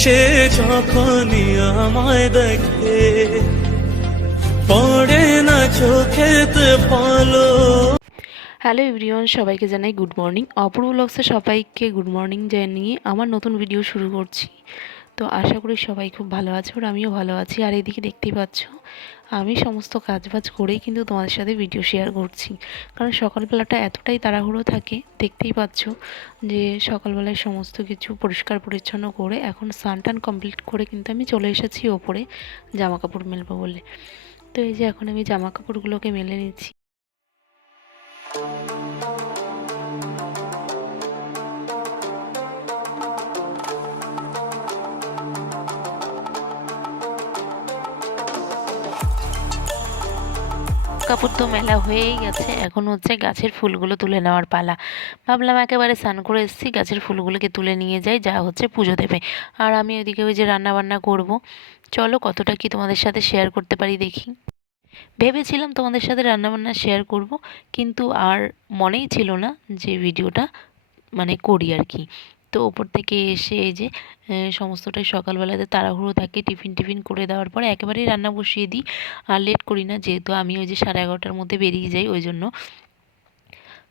সে যখনই আমায় দেখে পড়ে না চোখেতে পলো। হ্যালো এভরিওয়ান, সবাইকে জানাই গুড মর্নিং। অপূর্ব ব্লগসে সবাইকে গুড মর্নিং জানিয়ে আমার নতুন ভিডিও শুরু করছি। তো আশা করি সবাই খুব ভালো আছে, আর আমিও ভালো আছি। আর এদিকে দেখতেই পাচ্ছ আমি সমস্ত কাজবাজ করেই কিন্তু তোমাদের সাথে ভিডিও শেয়ার করছি, কারণ সকালবেলাটা এতটাই তাড়াহুড়ো থাকে। দেখতেই পাচ্ছ যে সকালবেলায় সমস্ত কিছু পরিষ্কার পরিচ্ছন্ন করে এখন স্নান টান কমপ্লিট করে কিন্তু আমি চলে এসেছি ওপরে জামা কাপড় মেলবো বলে। তো এই যে এখন আমি জামা কাপড়গুলোকে মেলে নিচ্ছি। কাপড় তো মেলা হয়েই গেছে, এখন হচ্ছে গাছের ফুলগুলো তুলে নেওয়ার পালা। ভাবলাম একেবারে স্নান করে এসেছি, গাছের ফুলগুলোকে তুলে নিয়ে যাই, যা হচ্ছে পুজো দেবে। আর আমি ওইদিকে ওই যে রান্না বান্না করব। চলো কতটা কি তোমাদের সাথে শেয়ার করতে পারি দেখি। ভেবেছিলাম তোমাদের সাথে রান্নাবান্না শেয়ার করব, কিন্তু আর মনেই ছিল না যে ভিডিওটা করি আর কি। তো ওপর থেকে এসে এই যে সমস্তটাই সকালবেলাতে তাড়াহুড়ো থাকে, টিফিন টিফিন করে দেওয়ার পরে একেবারেই রান্না বসিয়ে দিই। আর লেট করি না, যেহেতু আমি ওই যে 11:30টার মধ্যে বেরিয়ে যাই ওই জন্য।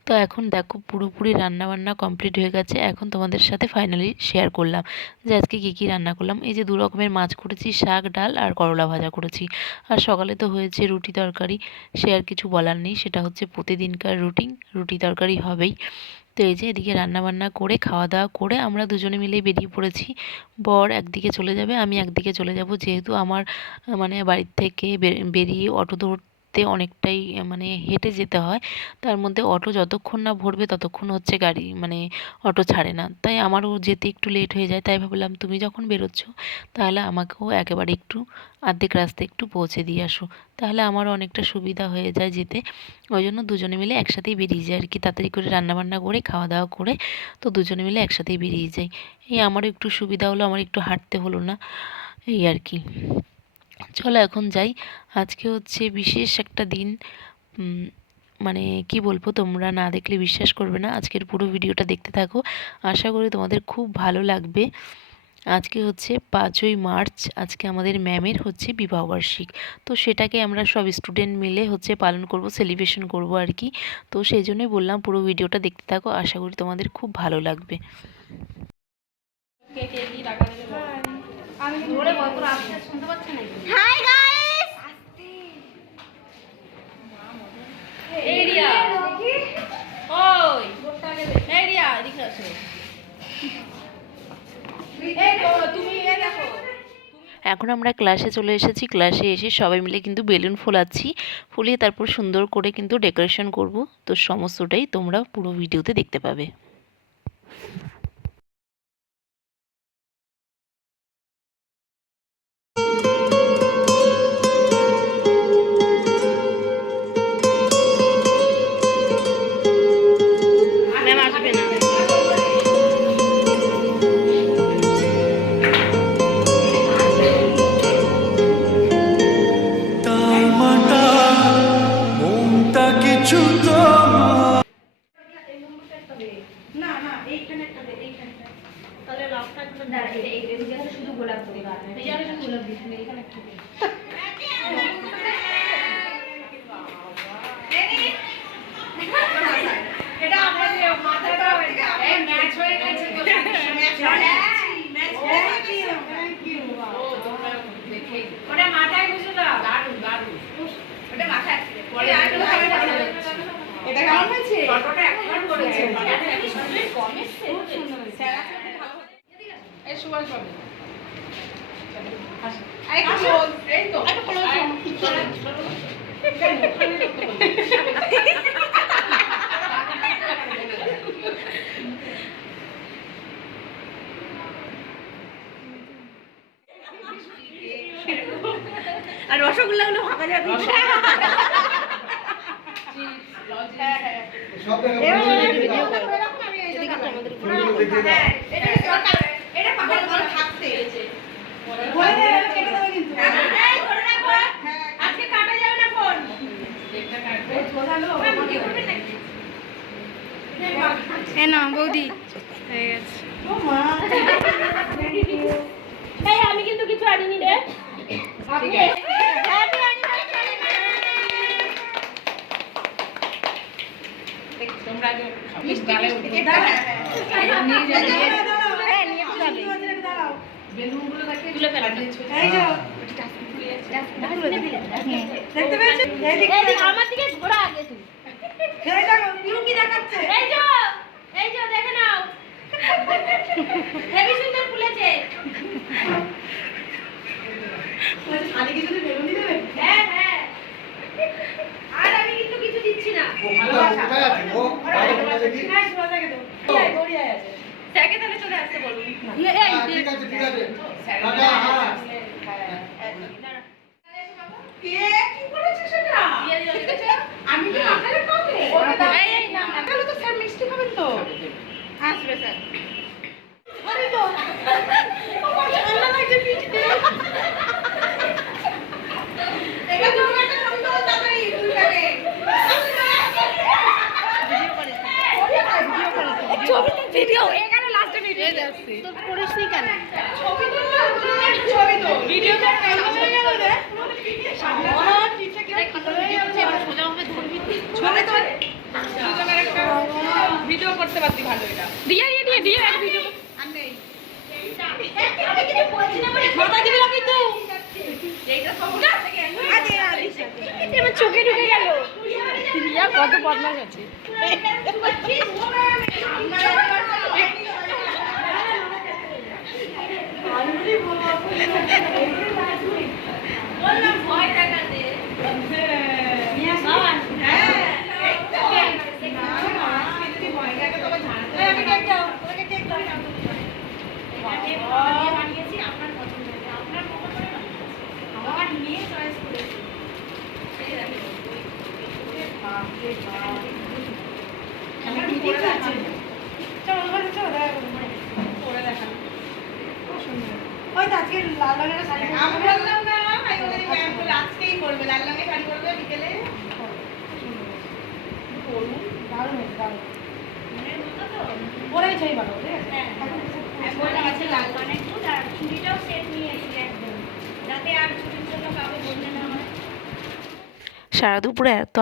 তো এখন দেখো পুরোপুরি রান্নাবান্না কমপ্লিট হয়ে গেছে। এখন তোমাদের সাথে ফাইনালি শেয়ার করলাম যে আজকে কী রান্না করলাম। এই যে 2 রকমের মাছ করেছি, শাক ডাল আর করলা ভাজা করেছি। আর সকালে তো হয়েছে রুটি তরকারি, সে আর কিছু বলার নেই, সেটা হচ্ছে প্রতিদিনকার রুটিন, রুটি তরকারি হবেই। তো এই যে এদিকে রান্নাবান্না করে খাওয়া দাওয়া করে আমরা দুজনে মিলেই বেরিয়ে পড়েছি। বর একদিকে চলে যাবে, আমি একদিকে চলে যাব, যেহেতু আমার বাড়ির থেকে বেরিয়ে অটো ধরতে অনেকটাই হেঁটে যেতে হয়। তার মধ্যে অটো যতক্ষণ না ভরবে ততক্ষণ হচ্ছে গাড়ি অটো ছাড়ে না, তাই আমারও যেতে একটু লেট হয়ে যায়। তাই ভাবলাম তুমি যখন বেরোচ্ছ তাহলে আমাকেও একেবারে একটু অর্ধেক রাস্তা একটু পৌঁছে দিয়ে আসো, তাহলে আমারও অনেকটা সুবিধা হয়ে যায় যেতে। ওই জন্য দুজনে মিলে একসাথেই বেরিয়ে যাই আর কি, তাড়াতাড়ি করে রান্নাবান্না করে খাওয়া দাওয়া করে তো দুজনে মিলে একসাথেই বেরিয়ে যাই। এই আমারও একটু সুবিধা হলো, আমার একটু হাঁটতে হলো না, এই আর কি। চলো এখন যাই। আজকে হচ্ছে বিশেষ একটা দিন। কি বলবো, তোমরা না দেখলে বিশ্বাস করবে না। আজকের পুরো ভিডিওটা দেখতে থাকো, আশা করি তোমাদের খুব ভালো লাগবে। আজকে হচ্ছে 5ই মার্চ, আজকে আমাদের ম্যামের হচ্ছে বিবাহবার্ষিক। তো সেটাকে আমরা সব স্টুডেন্ট মিলে হচ্ছে পালন করব, সেলিব্রেশন করব আর কি। তো সেই জন্যই বললাম পুরো ভিডিওটা দেখতে থাকো, আশা করি তোমাদের খুব ভালো লাগবে। হাই গাইস, এরিয়া ওই এরিয়া এদিকে আসো। এখন আমরা ক্লাসে চলে এসেছি, ক্লাসে এসে সবাই মিলে কিন্তু বেলুন ফোলাচ্ছি, ফুলিয়ে তারপর সুন্দর করে কিন্তু ডেকোরেশন করব। তো সমস্তটাই তোমরা পুরো ভিডিওতে দেখতে পাবে। শুধু গোলাপ দিতে গোলাপ দিতে এখানে এটা আমাদের মাথাটা ম্যাচ হয়ে গেছে, ওটা মাথায় গুজে দাও। দারুন দারুন, ওটা মাথায় পরে এটা কেমন হয়েছে? ফটোটা একবার করেছে, আমি শুনলে কম এসেছে, খুব সুন্দর হয়েছে। স্যার আপনাকে ভালো এই সুভাষ বাবু আরে ক্লোজ, এই তো একটা ক্লোজ আর রসগোল্লা গুলো ভাঙা যাবে। বৌদি হয়ে গেছে। জানি রে হ্যাপি তোমরা আগে গালে উঠে নিয়ে যাবে হ্যাঁ নিয়ে তো যাবে বেলুনগুলো দেখে তুলে ফেলা এই যে দেখতে পেয়েছো এইদিকে আমার দিকে ঘোরা আগে তুই এই দেখো পিউ কি দেখাচ্ছে এই যে দেখে নাও হেভি সুন্দর ফুলেছে খালি কিছু বেলুন দিয়ে দেবে হ্যাঁ হ্যাঁ আর আমি কিন্তু কিছু দিচ্ছি না ভালোবাসা কোথায় আছে ও ভালো দেখি হ্যাঁ সোজা কে দাও গড়িয়া আছে স্যাকে তাহলে চলে আসতে বলুন ঠিক আছে ঠিক আছে টাটা হ্যাঁ কে কি করেছে সেটা আমি কি আপনাদের পাবে এই না তাহলে তো স্যার মিষ্টি খাবেন তো আসবে স্যার আরে তো আমার ঠান্ডা লাগছে পিঠে এটা তো একটা ছবি তো তাড়াতাড়ি দুইটাকে ভিডিও এখানে লাস্টে ভিডিও যাচ্ছে তো করিস নি কেন ছবি তো ভিডিওটা কেমন হয়ে গেল রে সামনে পিছে কি খাতা হয়ে যাচ্ছে এবার সোজা হবে ধরবি ছবি তো দুজনের একটা ভিডিও করতে পারতি ভালো এটা দিয়ে এক ভিডিও আর নেই আমি কিছু বলছি না বলে মাথা দিবি না কিন্তু এইটা সব না আরে এবার চোখে ঢুকে গেল রিয়া কত বদমাশ আছে বললাম ভয় দেখাতে মিয়া সাবান হ্যাঁ যদি ভয় লাগে তবে ঝাড়তে আমি কেক দাও ওকে কেক দাও এটা বানিয়েছি আপনার পছন্দ হবে আপনার মতো করে আমার নিয়ে চয়েস করেছি সেই দেখো বাপ রে বাপ আমার কি করে আছে চলো করে দেখা খুব সুন্দর ওই তো আজকে লাল রঙের শাড়ি আমি বললাম না ভাই ওদের ম্যাম বলে আজকেই করবে লাল রঙের শাড়ি করবে বিকেলে করুন দারুণ মনের মতো তো ওরাই চাই ভালো ঠিক আছে হ্যাঁ বললাম আছে লাল রঙের ফুল আর চুড়িটাও সেট নিয়েছি একদম যাতে আর চুড়ির জন্য কাউকে বলতে না হয় সারা দুপুরে এত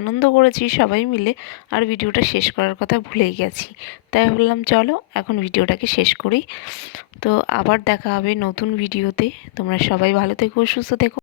আনন্দ করেছি সবাই মিলে আর ভিডিওটা শেষ করার কথা ভুলেই গেছি। তাই বললাম চলো এখন ভিডিওটাকে শেষ করি। তো আবার দেখা হবে নতুন ভিডিওতে। তোমরা সবাই ভালো থেকো, সুস্থ থেকো।